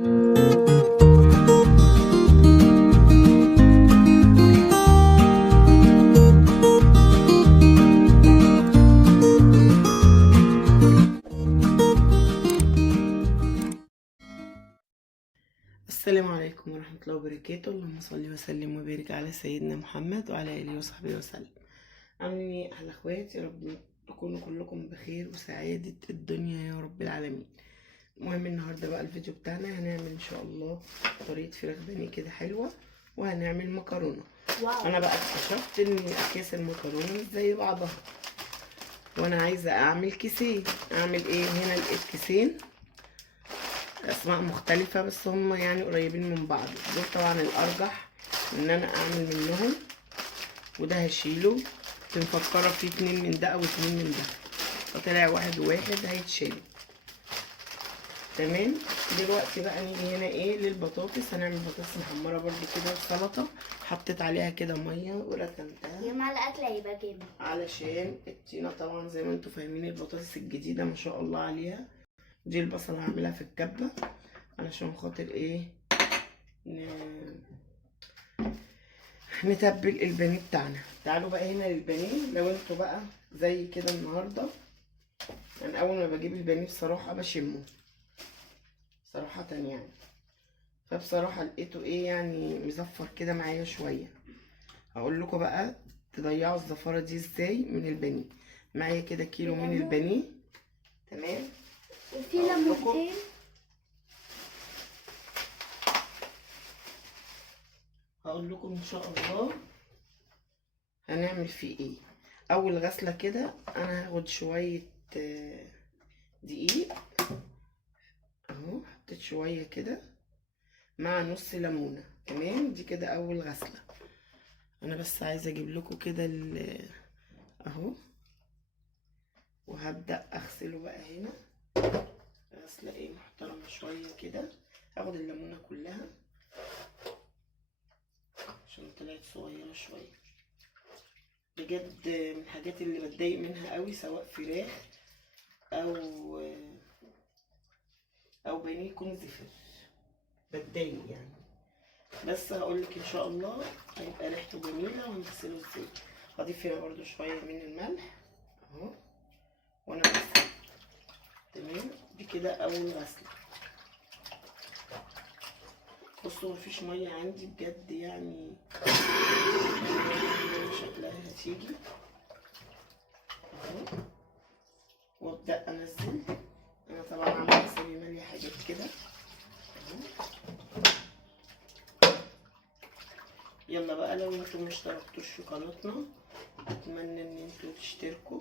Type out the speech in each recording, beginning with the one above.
السلام عليكم ورحمة الله وبركاته. اللهم صل وسلم وبارك على سيدنا محمد وعلى آله وصحبه وسلم. عاملين ايه احلى اخوات؟ يا رب تكونوا كلكم بخير وسعادة الدنيا يا رب العالمين. المهم النهارده بقى الفيديو بتاعنا هنعمل ان شاء الله طريقة فراخ بانيه كده حلوة، وهنعمل مكرونة. انا بقى اكتشفت ان اكياس المكرونة مش زي بعضها، وانا عايزة اعمل كيسين. اعمل ايه؟ هنا لقيت كيسين اسماء مختلفة بس هم يعني قريبين من بعض. دول طبعا الارجح ان انا اعمل منهم، وده هشيله. كنت مفكرة فيه 2 من ده او 2 من ده، فطلع واحد وواحد هيتشالوا. تمام. دلوقتي بقى نيجي هنا ايه للبطاطس. هنعمل بطاطس محمرة برضو كده وسلطة. حطيت عليها كده مية وركنتها يا معلقة هيبقى كده علشان الطينة. طبعا زي ما انتوا فاهمين البطاطس الجديدة ما شاء الله عليها. دي البصلة هعملها في الكبة علشان خاطر ايه نتبل البانيه بتاعنا. تعالوا بقى هنا للبانيه. لو انتوا بقى زي كده النهارده، يعني اول ما بجيب البانيه بصراحه بشمه صراحه يعني، فبصراحه لقيته ايه يعني مزفر كده معايا شويه. هقول لكم بقى تضيعوا الزفاره دي ازاي من البانيه. معايا كده كيلو من البانيه. تمام. وفي ليمونتين. هقول لكم ان شاء الله هنعمل فيه ايه. اول غسله كده انا هاخد شويه دقيق اهو، حطيت شويه كده مع نص ليمونه. تمام. دي كده اول غسله. انا بس عايزه اجيب لكم كده اهو، وهبدا اغسله بقى هنا غسله ايه محترمه شويه كده. هاخد الليمونه كلها عشان طلعت صغيره شويه. بجد من الحاجات اللي بتضايق منها قوي، سواء فراخ او بانيه يكون زفر، بتضايق يعني. بس هقولك ان شاء الله هيبقى ريحته جميله وهنغسله ازاي. هضيف هنا برده شويه من الملح اهو وانا بغسله. تمام. دي كده اول غسله. بصوا مفيش ميه عندي بجد يعني شكلها هتيجي اهو، وابدا انزل. انا طبعا عامله حسابي ماليه حاجات كده اهو. يلا بقى لو انتوا مشتركتوش في قناتنا اتمنى ان انتوا تشتركوا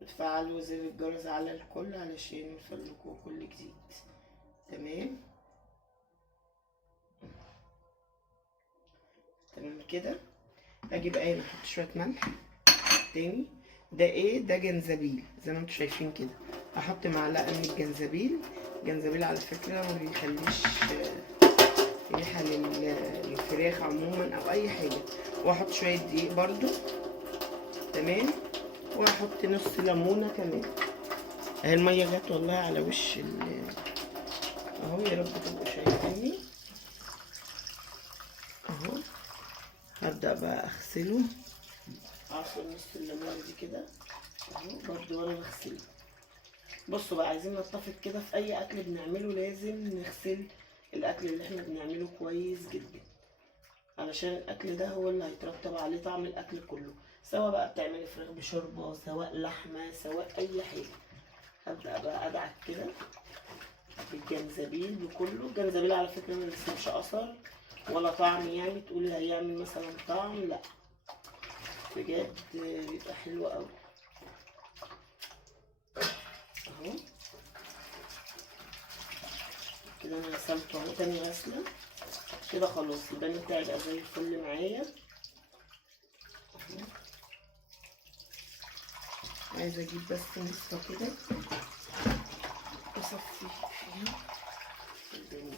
وتفعلوا زر الجرس على الكل علشان يوصلكوا كل جديد. تمام. تمام كده. اجي بقى هنا احط شويه ملح تاني. ده ايه؟ ده جنزبيل زي ما انتوا شايفين كده. احط معلقه من الجنزبيل. الجنزبيل على فكره ما بيخليش ريحه للفراخ عموما او اي حاجه. واحط شويه دقيق برضو. تمام. واحط نص ليمونه كمان. اهي الميه جت والله على وش اهو، يا رب تبقوا شايفيني اهو. هبدا بقى اغسله. اعصر نص الليمونه دي كده اهو برضو وانا بغسله. بصوا بقى عايزين نتفق كده في اي اكل بنعمله لازم نغسل الاكل اللي احنا بنعمله كويس جدا، علشان الاكل ده هو اللي هيترتب عليه طعم الاكل كله. سواء بقى بتعملي فراخ بشوربه، سواء لحمه، سواء اي حاجه. هبدا بقى ادعك كده بالجنزبيل بكله. الجنزبيل على فكره ما بيسيبش اثر ولا طعم، يعني تقولي هيعمل مثلا طعم، لا بجد بيبقى حلو قوي اهو. كده انا غسلته اهو تاني غسله كده. خلاص البانيه بتاعي بقى زي الفل معايا اهو. عايزه اجيب بس مصفى كده اصفي فيها البانيه.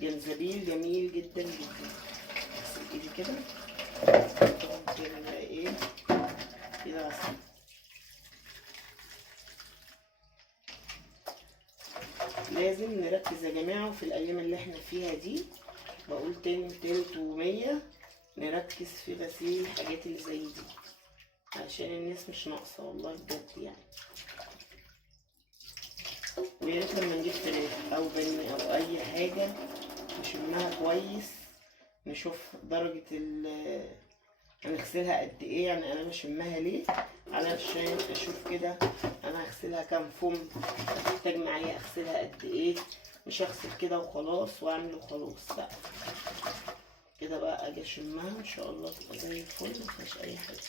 جنزبيل جميل جدا جدا. اغسل ايدي كده لازم نركز يا جماعة، وفي الأيام اللي احنا فيها دي بقول تاني وتالت ومية، نركز في غسيل الحاجات اللي زي دي عشان الناس مش ناقصة والله بجد يعني. ويا ريت لما نجيب فراخ أو بني أو أي حاجة نشمها كويس، نشوف درجة هنغسلها قد ايه. يعني انا بشمها ليه؟ علشان اشوف كده انا هغسلها كام فم، هتحتاج معايا اغسلها قد ايه. مش هغسل كده وخلاص واعمل وخلاص، لا كده بقى اجي اشمها ان شاء الله تبقى زي الفل مفيهاش اي حاجه.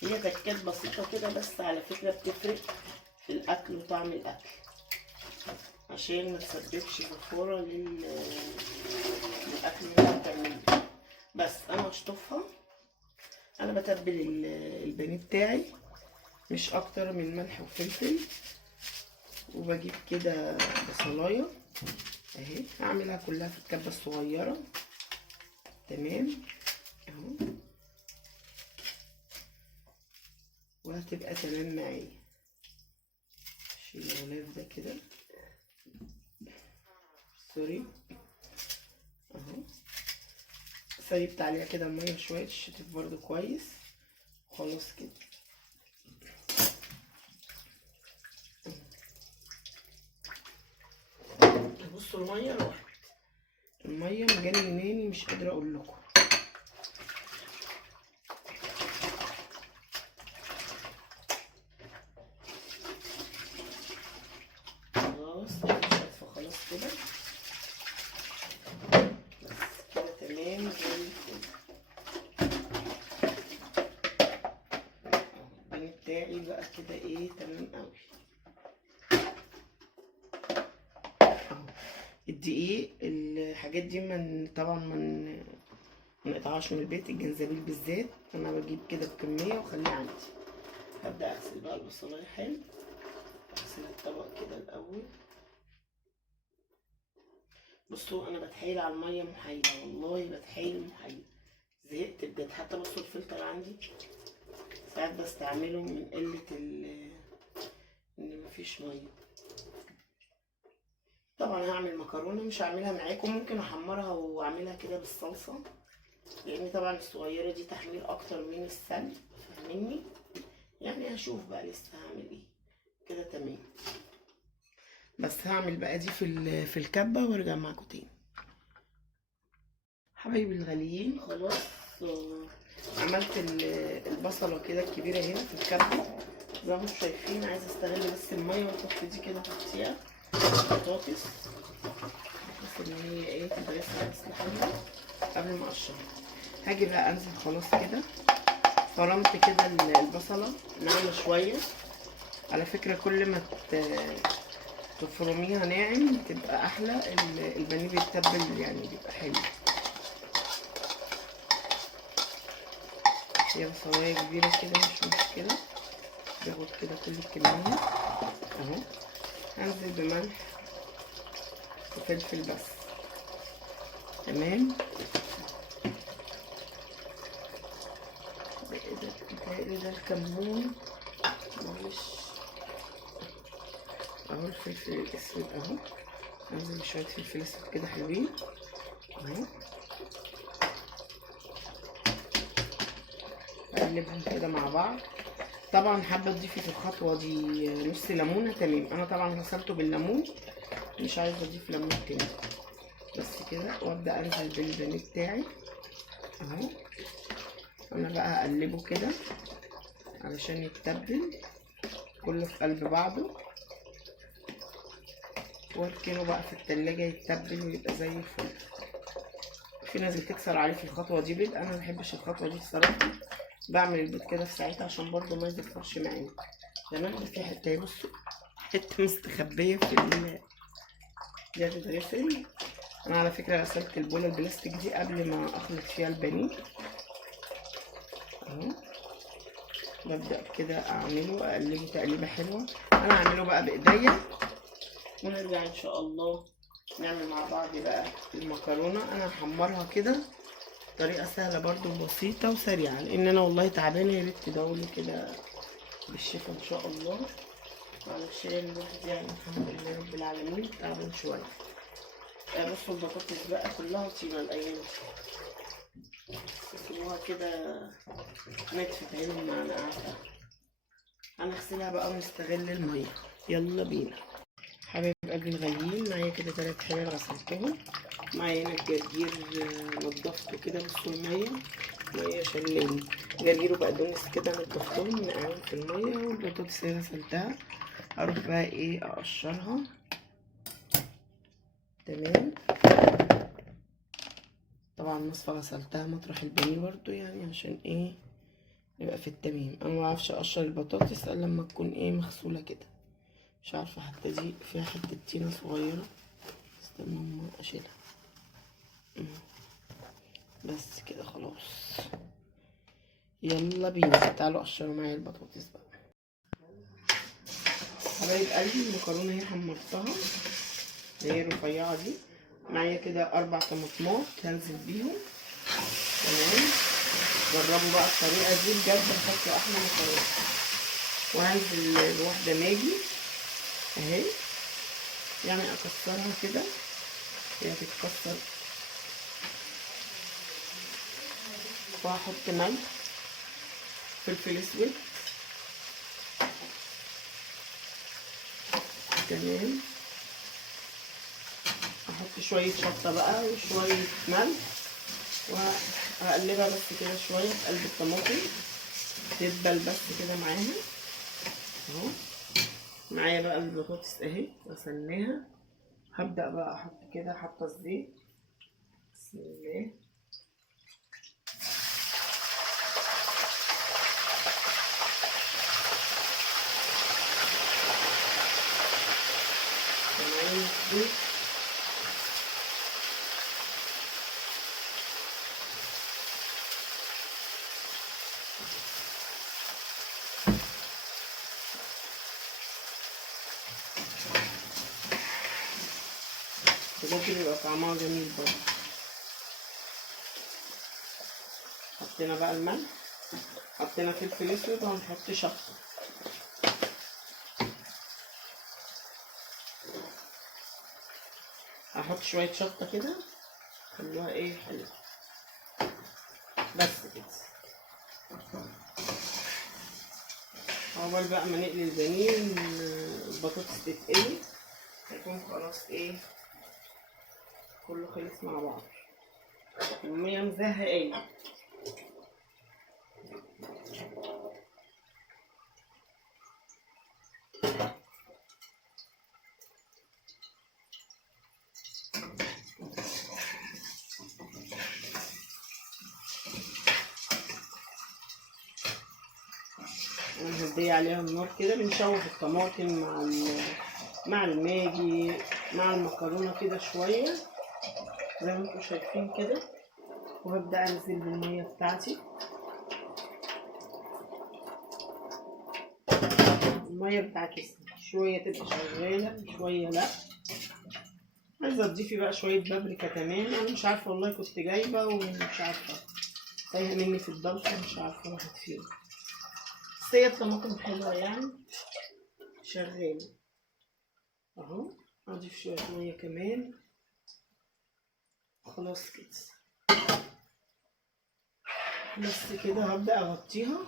هي تكات بسيطه كده بس على فكره بتفرق في الاكل وطعم الاكل، عشان ما تسببش زفاره للاكل اللي انت بتعمله. بس انا هشطفها. انا بتبل البانيه بتاعي مش اكتر من ملح وفلفل، وبجيب كده بصلايه اهي هعملها كلها في الكبه الصغيره. تمام اهو، وهتبقى تمام معايا. شيل الغلاف ده كده، سوري اهو. سيبت عليها كده ميه شويه تشطف برضو كويس. خلاص كده بصوا الميه راحت، الميه مجنناني مش قادره اقول لكم. خلاص شايفه خلاص كده، بس كده تمام زي الفل. البانيه بتاعي بقى كده ايه تمام قوي. الدقيق الحاجات دي طبعا ما نقطعهاش من البيت، الجنزبيل بالذات انا بجيب كده بكميه واخليه عندي. هبدا اغسل بقى البصلايه حلو، اغسل الطبق كده الاول. بصوا انا بتحايل على الميه محايله، والله بتحايل محايله، زهقت بجد. حتى بصوا الفلتر عندي ساعات بستعمله من قله ان مفيش ميه. طبعا هعمل مكرونه مش هعملها معاكم، ممكن احمرها واعملها كده بالصلصه، لان طبعا الصغيره دي تحمير اكتر من السلق، فاهميني؟ يعني هشوف بقى لسه هعمل ايه. كده تمام، بس هعمل بقى دي في الكبه وارجع معاكم تاني. حبايبي الغاليين خلاص عملت البصله كده الكبيره هنا في الكبه زي ما انتم شايفين. عايزه استغل بس الميه واحط دي كده تحتيها بطاطس، بس ان هي ايه تدرسها بس حلوه قبل ما اقشرها. هاجي بقى انزل خلاص كده، فرمت كده البصله ناعمه شويه. على فكره كل ما تفرميها ناعم تبقى احلى، البانيه بيتبل يعني بيبقى حلو. هي بصلايه كبيره كده مش مشكله، باخد كده كل الكميه اهو. هنزل بملح وفلفل بس. تمام، ده الكمون معلش اهو. الفلفل الاسود اهو، انزل بشويه فلفل اسود كده حلوين اهو. اقلبهم كده مع بعض. طبعا حابه تضيفي في الخطوه دي نص ليمونه تمام، انا طبعا غسلته بالليمون مش عايزه اضيف ليمون تاني. بس كده وابدا انزل بالبانيه بتاعي اهو. انا بقى هقلبه كده علشان يتبل كله في قلب بعضه، واركنه بقى في التلاجة يتبل ويبقى زي الفل. في ناس بتكسر عليه في الخطوه دي بيض، انا مبحبش الخطوه دي الصراحه، بعمل البيض كده في ساعتها عشان برضو ما يزفرش معايا. تمام، في حته بصوا حته مستخبيه في دي هتتغسل. انا على فكره غسلت البوله البلاستيك دي قبل ما اخلط فيها البانيه اهو. ببدا كده اعمله اقلبه تقليبه حلوه. انا هعمله بقى بايديا ونرجع ان شاء الله نعمل مع بعض بقى المكرونه. انا هحمرها كده طريقه سهله برضو وبسيطه وسريعه، لان انا والله تعبانه. يا ريت تدعولي كده بالشفا ان شاء الله. علشان الواحد يعني الحمد لله رب العالمين تعبان شويه. بصوا البطاطس بقى كلها طينه الايام دي، سيبوها كده نتفت عين المنقعه. هنغسلها بقى ونستغل الميه. يلا بينا حبايب قلبي الغاليين. معايا كده 3 حلال غسلتهم. معايا هنا الجرجير نضفته كده، بصوا الميه شلاني. جرجير وبقدونس كده نضفتهم نقعهم في الميه، والبطاطس اللي غسلتها اروح بقى ايه اقشرها. تمام. طبعا مصفى غسلتها مطرح البانيه برضو، يعني عشان ايه يبقى في التمام. انا ما بعرفش اقشر البطاطس الا لما تكون ايه مغسوله كده. مش عارفه حتى دي فيها حته طينه صغيره، استنى اما اشيلها. بس كده خلاص. يلا بينا تعالوا قشروا معايا البطاطس بقى. حبايب قلبي المكرونه هي حمرتها اللي هي الرفيعه دي. معايا كده 4 طماطمات هنزل بيهم. تمام. جربوا بقى الطريقه دي بجد هتاكلوا احلى مكرونه. وهنزل بواحده ماجي اهي، يعني اكسرها كده هي تتكسر. وهحط ملح، فلفل اسود. تمام. احط شويه شطه بقى وشويه ملح، وهقلبها بس كده شويه في قلب الطماطم تدبل بس كده معاها اهو. معايا بقى البطاطس اهي غسلناها. هبدا بقى احط كده، حاطه الزيت. بسم الله. تمام الزيت. بجد بيبقى طعمها جميل برضه. حطينا بقى الملح، حطينا فلفل اسود، وهنحط شطه. هحط شويه شطه كده خلوها ايه حلوه. بس كده. عقبال بقى ما نقلي البانيه البطاطس تتقلي هيكون خلاص ايه كله خلص مع بعض. المية مزهقاني. هندي عليها النار كده، بنشوح الطماطم مع الماجي مع المكرونه كده شويه زي ما انتم شايفين كده. وهبدا انزل بالميه بتاعتي. الميه بتاعتي شويه تبقى شغاله شويه لا. عايزه تضيفي بقى شويه بابريكا كمان. انا مش عارفه والله، كنت جايبه ومش عارفه تايهه مني في الضلفه، مش عارفه راحت فين. بس هي الطماطم حلوه يعني شغاله اهو. اضيف شويه ميه كمان. خلاص كده. بس كده هبدأ اغطيها.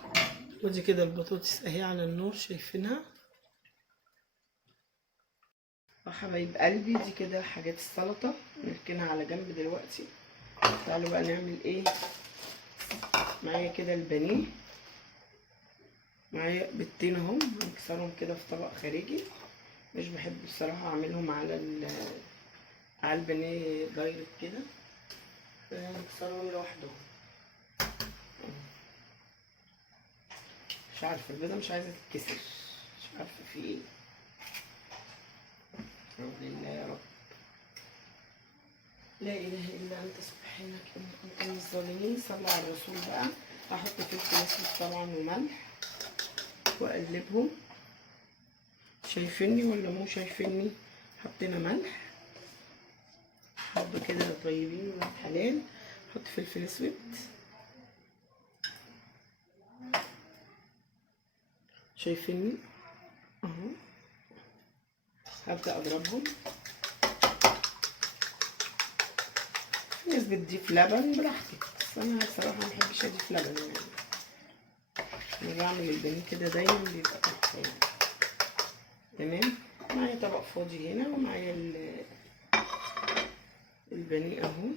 ودي كده البطاطس اهي على النار شايفينها. حبايب قلبي دي كده حاجات السلطة نركنها على جنب دلوقتي. تعالوا بقى نعمل ايه. معايا كده البانيه، معايا بيضتين اهم هنكسرهم كده في طبق خارجي. مش بحب الصراحة اعملهم على البانيه دايركت كده، هنكسرهم لوحدهم. مش عارفة البيضة مش عايزة تتكسر، مش عارفة في ايه. الحمد لله يا رب. لا اله الا انت سبحانك اني كنت من الظالمين. صلى على الرسول بقى. هحط فلفل اسود طبعا وملح واقلبهم. شايفيني ولا مو شايفيني؟ حطينا ملح حبه كده طيبين ولاد حلال. حط فلفل اسود. شايفيني اهو. هبدأ اضربهم. في ناس بتضيف لبن براحتك، بس انا بصراحة مبحبش اضيف لبن يعني. انا بعمل البانيه كده دايما بيبقى تحفة يعني. تمام. معايا طبق فاضي هنا ومعايا البانيه اهو.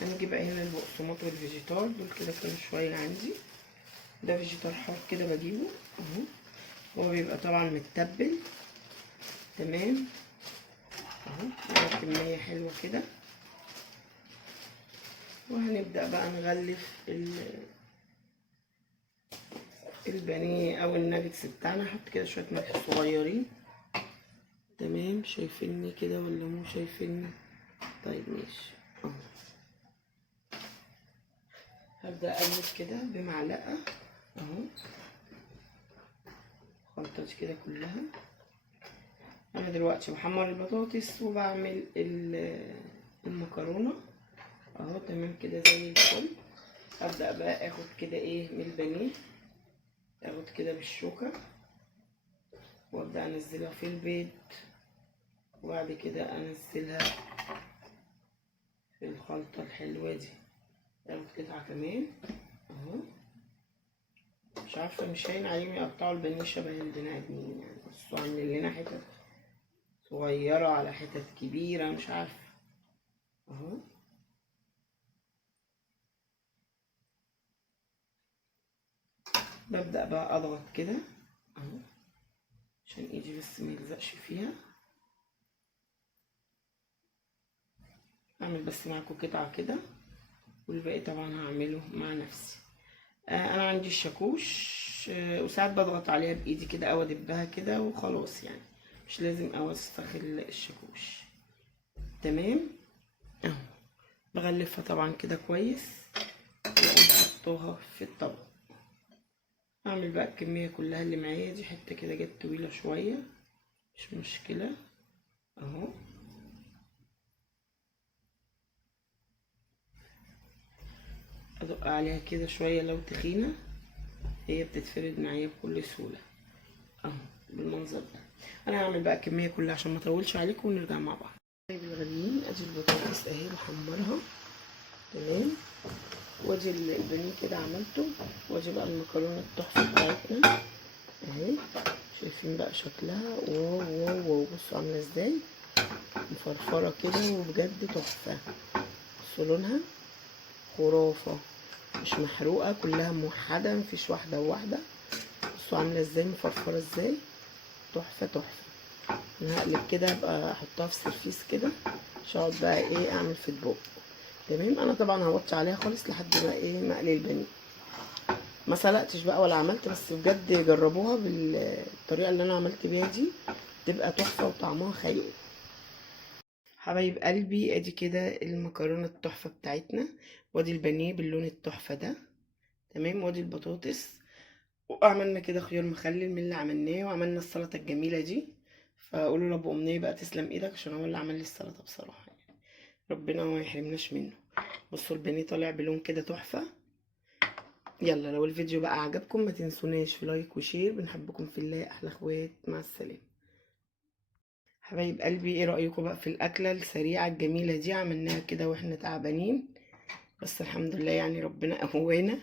هنجيب بقى هنا البقسماط والفيجيتار دول كده كانوا شويه عندي. ده فيجيتار حار كده بجيبه اهو، هو بيبقى طبعا متبل. تمام اهو، معايا كميه حلوه كده. وهنبدا بقى نغلف البانيه او الناجتس بتاعنا. احط كده شويه ملح صغيرين. تمام، شايفيني كده ولا مو شايفيني؟ طيب ماشي اهو. هبدأ اقلب كده بمعلقة اهو، خلطتي كده كلها. انا دلوقتي بحمر البطاطس وبعمل المكرونة اهو. تمام كده زي الفل. ابدأ بقى اخد كده ايه من البانيه، اخد كده بالشوكة وابدأ انزلها في البيض، وبعد كده انزلها في الخلطة الحلوة دي. اخد قطعة كمان اهو. مش عارفة، مش هين عليهم يقطعوا البانيه شبه البني ادمين يعني. بصوا عاملين لنا حتت صغيرة على حتت كبيرة، مش عارفة اهو. ببدأ بقى اضغط كده اهو عشان ايدي بس ما يلزقش فيها. اعمل بس معاكم قطعة كده، والباقي طبعا هعمله مع نفسي. انا عندي الشاكوش، وساعات بضغط عليها بايدي كده او ادبها كده وخلاص يعني، مش لازم اوسخ الشاكوش. تمام اهو. بغلفها طبعا كده كويس واقوم حطوها في الطبق. اعمل بقى الكميه كلها اللي معايا دي. حته كده جت طويله شويه، مش مشكله اهو. ادق عليها كده شويه لو تخينه، هي بتتفرد معايا بكل سهوله اهو بالمنظر ده. انا هعمل بقى الكميه كلها عشان ما اطولش عليكم ونرجع مع بعض. طيب الغاليين، ادي البطاطس اهي بحمرها. تمام. وادي البانيه كده عملته، وادي بقى المكرونه التحفه بتاعتنا اهي. شايفين بقى شكلها؟ واو واو واو، بصوا عامله ازاي، مفرفره كده وبجد تحفه. بصوا لونها خرافه، مش محروقه، كلها موحده، مفيش واحده وواحده. بصوا عامله ازاي، مفرفره ازاي، تحفه تحفه. انا هقلب كده ابقى احطها في سرفيس كده، مش هقعد بقى ايه اعمل في اطباق. تمام. انا طبعا هوطي عليها خالص لحد ما ايه ما اقلي البانيه. ما سلقتش بقى ولا عملت، بس بجد جربوها بالطريقه اللي انا عملت بيها دي، تبقى تحفه وطعمها خيال. حبايب قلبي، ادي كده المكرونه التحفه بتاعتنا، وادي البانيه باللون التحفه ده. تمام. وادي البطاطس، وعملنا كده خيار مخلل من اللي عملناه، وعملنا السلطه الجميله دي. فقولوا لابو امنيه بقى تسلم ايدك، عشان هو اللي عمل لي السلطه بصراحه يعني. ربنا ما يحرمناش منه. بصوا البانيه طالع بلون كده تحفه. يلا، لو الفيديو بقى عجبكم ما تنسوناش في لايك وشير. بنحبكم في الله، احلى اخوات، مع السلامه. حبايب قلبي، ايه رايكم بقى في الاكله السريعه الجميله دي؟ عملناها كده واحنا تعبانين، بس الحمد لله يعني ربنا قوانا.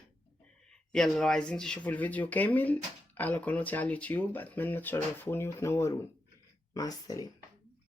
يلا، لو عايزين تشوفوا الفيديو كامل على قناتي على اليوتيوب، اتمنى تشرفوني وتنوروني. مع السلامه.